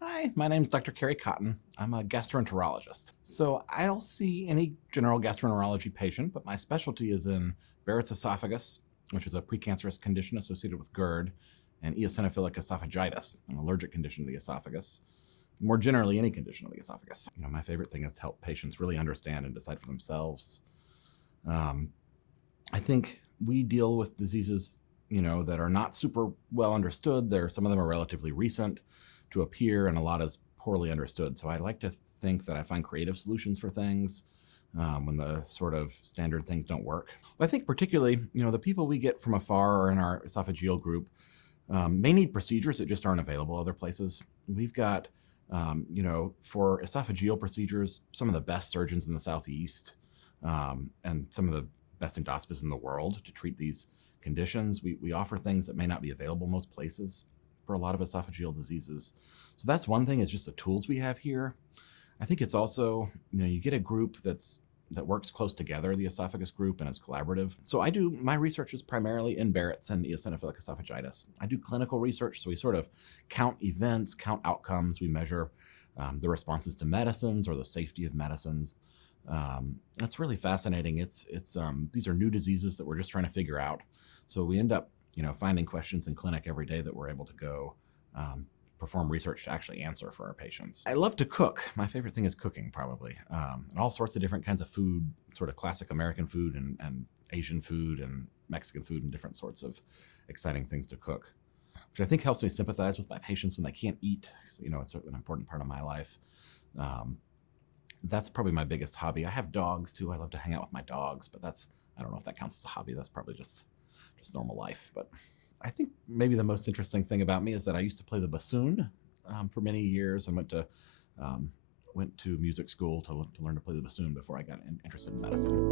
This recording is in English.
Hi, my name's Dr. Cary Cotton. I'm a gastroenterologist. So I'll see any general gastroenterology patient, but my specialty is in Barrett's esophagus, which is a precancerous condition associated with GERD, and eosinophilic esophagitis, an allergic condition of the esophagus. More generally, any condition of the esophagus. My favorite thing is to help patients really understand and decide for themselves. Um, I think we deal with diseases, that are not super well understood. Some of them are relatively recent to appear, and a lot is poorly understood. So I like to think that I find creative solutions for things when the sort of standard things don't work. I think particularly, the people we get from afar or in our esophageal group may need procedures that just aren't available other places. We've got, for esophageal procedures, some of the best surgeons in the Southeast and some of the best endoscopists in the world to treat these conditions. We offer things that may not be available most places for a lot of esophageal diseases. So that's one thing, is just the tools we have here. I think it's also, you get a group that works close together, the esophagus group, and is collaborative. So my research is primarily in Barrett's and eosinophilic esophagitis. I do clinical research, so we sort of count events, count outcomes. We measure the responses to medicines or the safety of medicines. That's really fascinating. These are new diseases that we're just trying to figure out. So we end up, finding questions in clinic every day that we're able to go perform research to actually answer for our patients. I love to cook. My favorite thing is cooking, probably. And all sorts of different kinds of food, sort of classic American food and Asian food and Mexican food and different sorts of exciting things to cook, which I think helps me sympathize with my patients when they can't eat. It's an important part of my life. That's probably my biggest hobby. I have dogs too. I love to hang out with my dogs, but I don't know if that counts as a hobby. That's probably just normal life. But I think maybe the most interesting thing about me is that I used to play the bassoon for many years, and went to music school to learn to play the bassoon before I got interested in medicine.